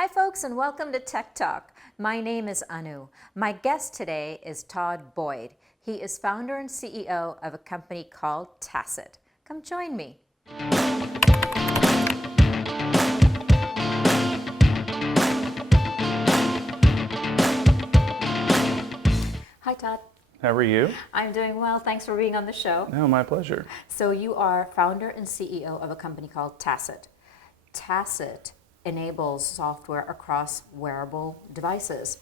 Hi folks and welcome to Tech Talk. My name is Anu. My guest today is Todd Boyd. He is founder and CEO of a company called Tacit. Come join me. Hi Todd. How are you? I'm doing well. Thanks for being on the show. No, my pleasure. So you are founder and CEO of a company called Tacit. Tacit enables software across wearable devices.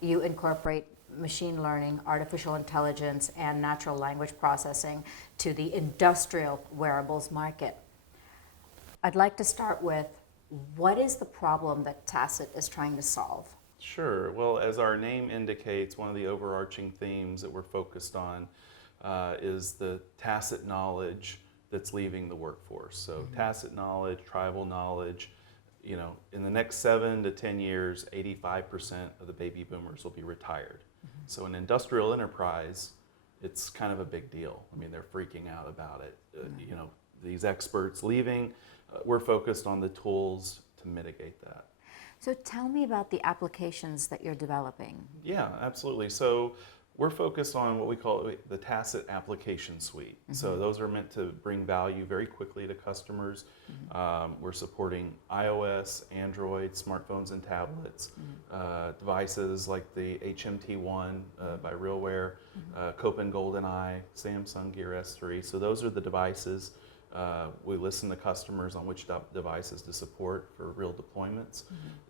You incorporate machine learning, artificial intelligence, and natural language processing to the industrial wearables market. I'd like to start with, what is the problem that Tacit is trying to solve? Sure. Well, as our name indicates, one of the overarching themes that we're focused on is the tacit knowledge that's leaving the workforce. So tacit knowledge, tribal knowledge, in the next 7 to 10 years, 85% of the baby boomers will be retired. So in industrial enterprise, it's kind of a big deal. I mean, they're freaking out about it. These experts leaving, we're focused on the tools to mitigate that. So tell me about the applications that you're developing. Yeah, absolutely. So we're focused on what we call the Tacit application suite. So those are meant to bring value very quickly to customers. We're supporting iOS, Android, smartphones and tablets, devices like the HMT1 by RealWear, Cope and GoldenEye, Samsung Gear S3. So those are the devices. We listen to customers on which devices to support for real deployments.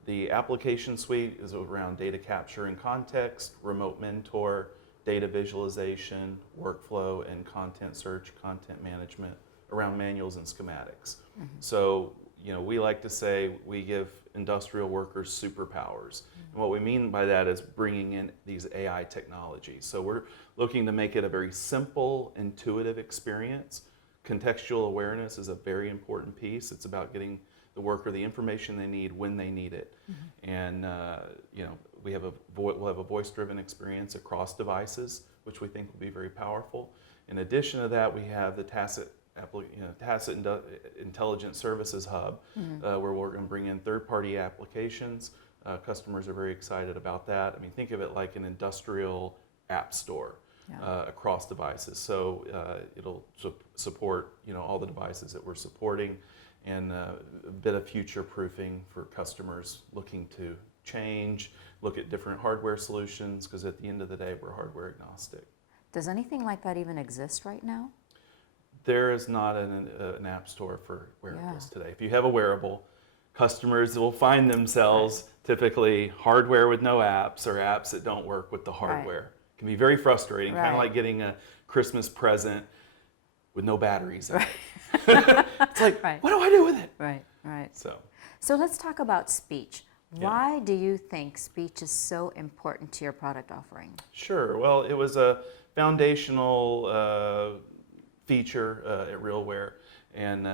The application suite is around data capture and context, remote mentor, data visualization, workflow, and content search, content management around manuals and schematics. So, we like to say we give industrial workers superpowers. And what we mean by that is bringing in these AI technologies. So we're looking to make it a very simple, intuitive experience. Contextual awareness is a very important piece. It's about getting the worker the information they need when they need it. And we'll have a voice-driven experience across devices, which we think will be very powerful. In addition to that, we have the Tacit Intelligent Services Hub, where we're going to bring in third-party applications. Customers are very excited about that. I mean, think of it like an industrial app store. Across devices. So it'll support all the devices that we're supporting, and a bit of future proofing for customers looking to change, look at different hardware solutions, because at the end of the day, we're hardware agnostic. Does anything like that even exist right now? There is not an app store for wearables today. If you have a wearable, customers will find themselves typically hardware with no apps or apps that don't work with the hardware. Can be very frustrating, kind of like getting a Christmas present with no batteries in it. It's like, what do I do with it? Right. So let's talk about speech. Why do you think speech is so important to your product offering? Sure. Well, it was a foundational feature at RealWear, and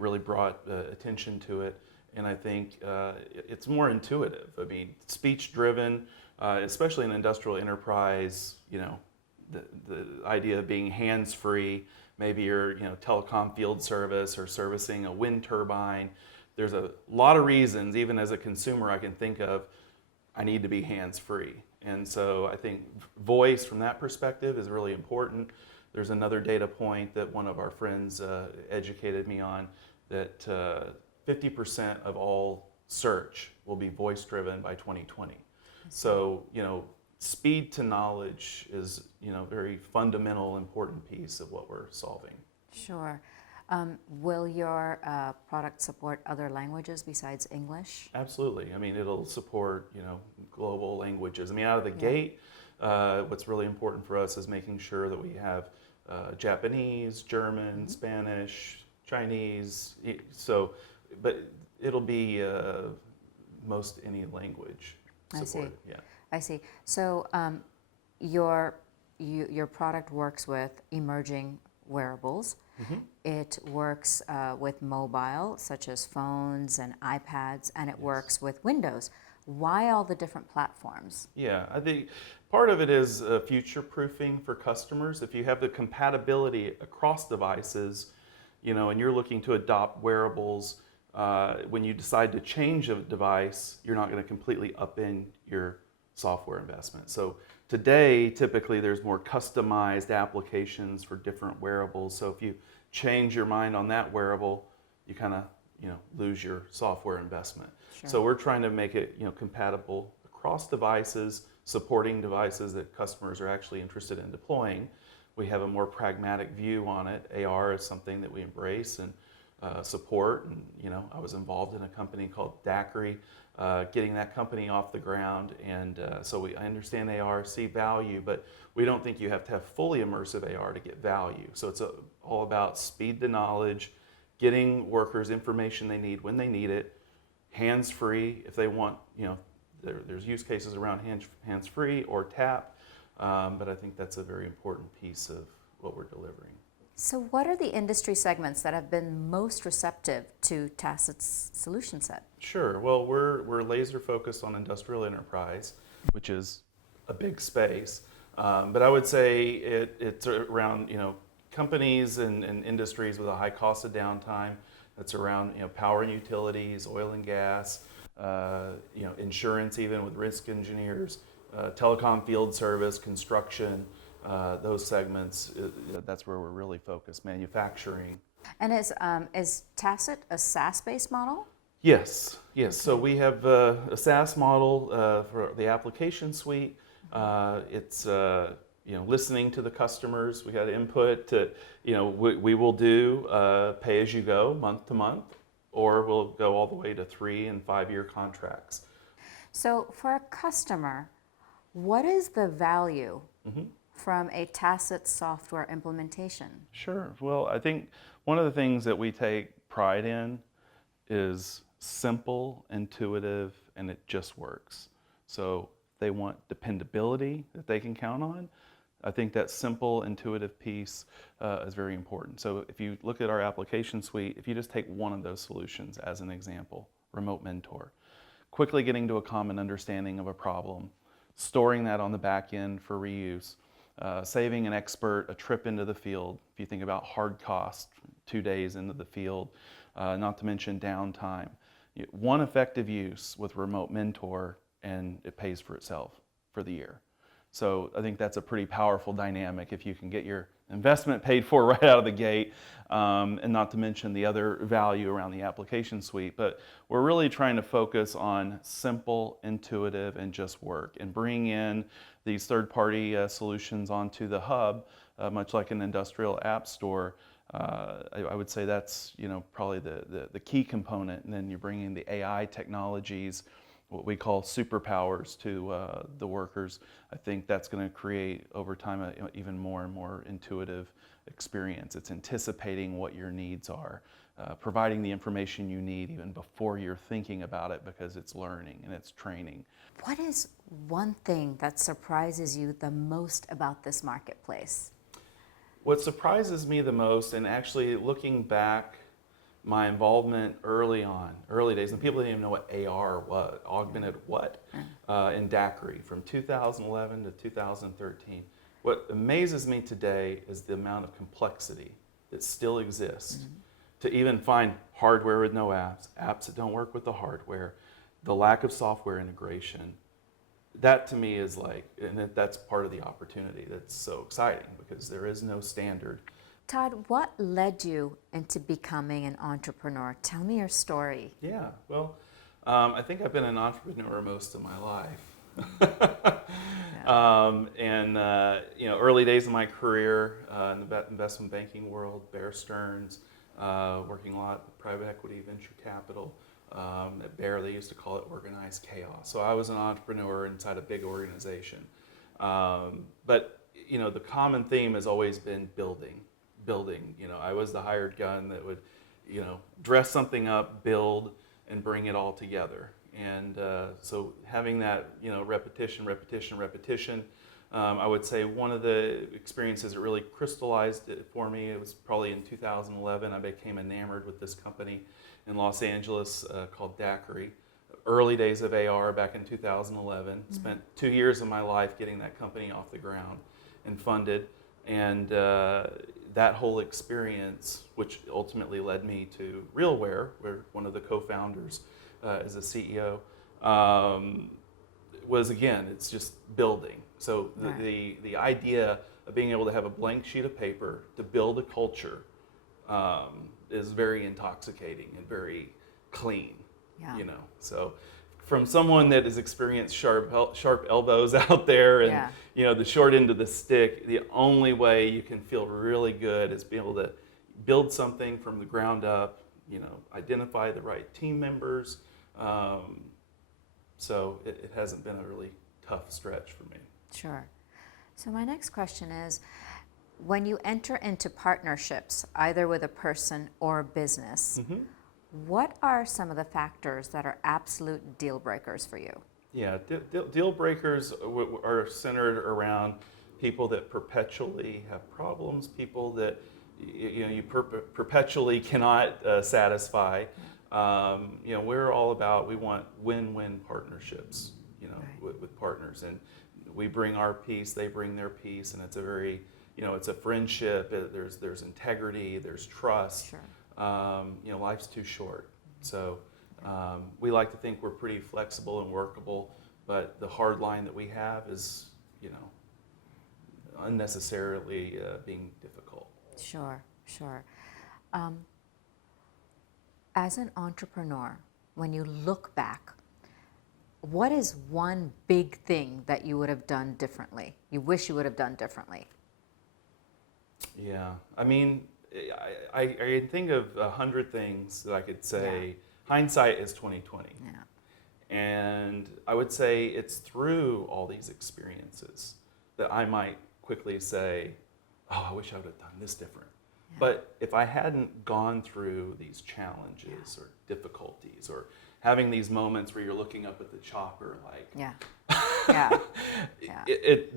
really brought attention to it. And I think it's more intuitive. I mean, speech-driven. Especially in industrial enterprise, the idea of being hands-free, maybe you're telecom field service or servicing a wind turbine. There's a lot of reasons, even as a consumer, I can think of, I need to be hands-free. And so I think voice from that perspective is really important. There's another data point that one of our friends educated me on, that 50% of all search will be voice-driven by 2020. So, speed to knowledge is, very fundamental, important piece of what we're solving. Sure. Will your product support other languages besides English? Absolutely. I mean, it'll support, global languages. I mean, out of the gate, what's really important for us is making sure that we have Japanese, German, Spanish, Chinese. So, but it'll be most any language. Supported. I see. So your product works with emerging wearables. It works with mobile, such as phones and iPads, and it works with Windows. Why all the different platforms? Yeah, I think part of it is future proofing for customers. If you have the compatibility across devices, and you're looking to adopt wearables when you decide to change a device, you're not going to completely upend your software investment. So today, typically, there's more customized applications for different wearables. So if you change your mind on that wearable, you kind of lose your software investment. Sure. So we're trying to make it compatible across devices, supporting devices that customers are actually interested in deploying. We have a more pragmatic view on it. AR is something that we embrace and support. And I was involved in a company called Dacry, getting that company off the ground. And so I understand AR, see value, but we don't think you have to have fully immersive AR to get value. So it's all about speed to knowledge, getting workers information they need when they need it, hands-free if they want. There's use cases around hands-free or tap, but I think that's a very important piece of what we're delivering. So what are the industry segments that have been most receptive to Tacit's solution set? Sure. Well, we're laser focused on industrial enterprise, which is a big space. But I would say it's around companies and industries with a high cost of downtime. That's around power and utilities, oil and gas, insurance, even with risk engineers, telecom, field service, construction. Those segments, that's where we're really focused. Manufacturing. And is Tacit a SaaS-based model? Yes. So we have a SaaS model for the application suite. It's listening to the customers. We got input to we will do pay as you go, month to month, or we'll go all the way to 3- and 5-year contracts. So for a customer, what is the value from a Tacit software implementation? Sure. Well, I think one of the things that we take pride in is simple, intuitive, and it just works. So they want dependability that they can count on. I think that simple, intuitive piece is very important. So if you look at our application suite, if you just take one of those solutions as an example, Remote Mentor, quickly getting to a common understanding of a problem, storing that on the back end for reuse, saving an expert a trip into the field. If you think about hard cost, 2 days into the field, not to mention downtime. One effective use with Remote Mentor and it pays for itself for the year. So I think that's a pretty powerful dynamic if you can get your investment paid for right out of the gate, and not to mention the other value around the application suite. But we're really trying to focus on simple, intuitive, and just work, and bring in these third-party solutions onto the hub, much like an industrial app store. I would say that's probably the key component, and then you're bringing the AI technologies, what we call superpowers, to the workers. I think that's going to create over time a even more and more intuitive experience. It's anticipating what your needs are, providing the information you need even before you're thinking about it, because it's learning and it's training. What is one thing that surprises you the most about this marketplace? What surprises me the most, and actually looking back, my involvement early days, and people didn't even know what AR was, augmented what, in Dacry from 2011 to 2013. What amazes me today is the amount of complexity that still exists to even find hardware with no apps, apps that don't work with the hardware, the lack of software integration. That to me is that's part of the opportunity that's so exciting, because there is no standard. Todd, what led you into becoming an entrepreneur? Tell me your story. Yeah, well, I think I've been an entrepreneur most of my life. Early days of my career in the investment banking world, Bear Stearns, working a lot with private equity, venture capital. At Bear, they used to call it organized chaos. So I was an entrepreneur inside a big organization. But the common theme has always been building. I was the hired gun that would, dress something up, build, and bring it all together. And so having that, repetition, I would say one of the experiences that really crystallized it for me, it was probably in 2011. I became enamored with this company in Los Angeles called Dacry. Early days of AR back in 2011. Spent 2 years of my life getting that company off the ground and funded. And that whole experience, which ultimately led me to RealWare, where one of the co-founders is a CEO, was, again, it's just building. So the idea of being able to have a blank sheet of paper to build a culture is very intoxicating and very clean, you know. So from someone that has experienced sharp elbows out there and you know, the short end of the stick, the only way you can feel really good is being able to build something from the ground up, you know, identify the right team members. So it hasn't been a really tough stretch for me. Sure. So my next question is, when you enter into partnerships, either with a person or a business, what are some of the factors that are absolute deal breakers for you? Yeah, deal breakers are centered around people that perpetually have problems, people that you perpetually cannot satisfy. You know, we're all about, we want win-win partnerships, you know, with partners, and we bring our piece, they bring their piece, and it's a very, you know, it's a friendship. There's integrity, there's trust. Sure. You know, life's too short, so we like to think we're pretty flexible and workable, but the hard line that we have is, you know, unnecessarily being difficult. Sure, sure. As an entrepreneur, when you look back, what is one big thing that you would have done differently? You wish you would have done differently? Yeah, I mean, I can think of 100 things that I could say. Hindsight is 20/20. Yeah. And I would say it's through all these experiences that I might quickly say, oh, I wish I would have done this different. Yeah. But if I hadn't gone through these challenges or difficulties, or having these moments where you're looking up at the chopper like,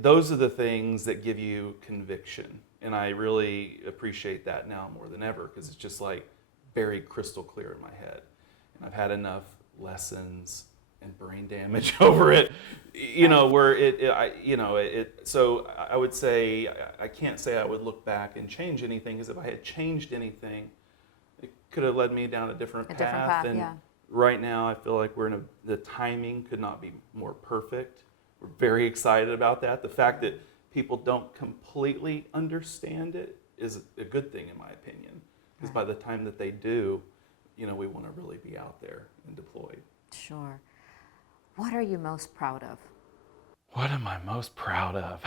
those are the things that give you conviction. And I really appreciate that now more than ever, because it's just like very crystal clear in my head. And I've had enough lessons and brain damage over it, you know, where so I would say, I can't say I would look back and change anything, because if I had changed anything, it could have led me down a different path. And right now I feel like the timing could not be more perfect. We're very excited about that. The fact that people don't completely understand it is a good thing, in my opinion, because by the time that they do, you know, we want to really be out there and deployed. Sure. What are you most proud of? What am I most proud of?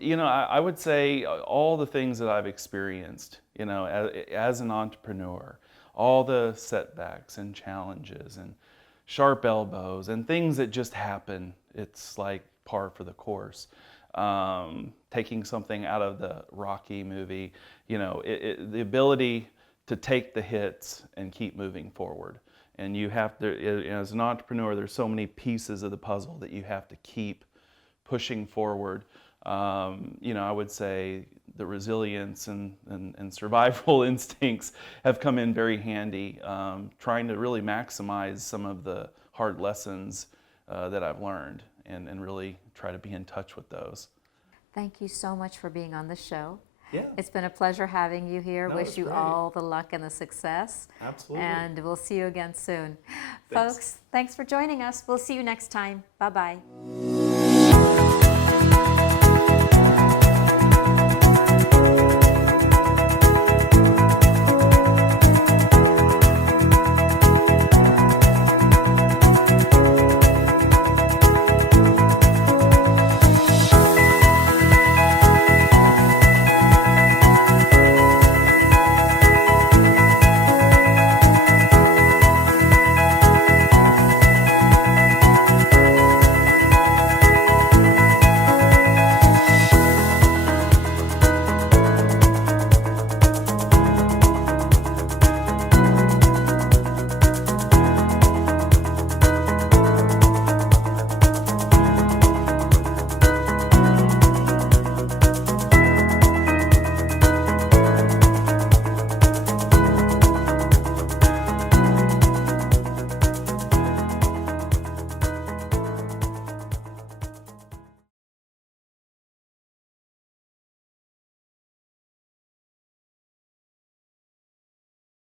You know, I would say all the things that I've experienced, you know, as an entrepreneur, all the setbacks and challenges and sharp elbows and things that just happen. It's like par for the course. Taking something out of the Rocky movie, you know, the ability to take the hits and keep moving forward. And you have to, as an entrepreneur, there's so many pieces of the puzzle that you have to keep pushing forward. You know, I would say the resilience and survival instincts have come in very handy, trying to really maximize some of the hard lessons that I've learned, and really try to be in touch with those. Thank you so much for being on the show. Yeah. It's been a pleasure having you here. No, Wish you great. all the luck and the success. Absolutely. And we'll see you again soon. Thanks. Folks, thanks for joining us. We'll see you next time. Bye-bye.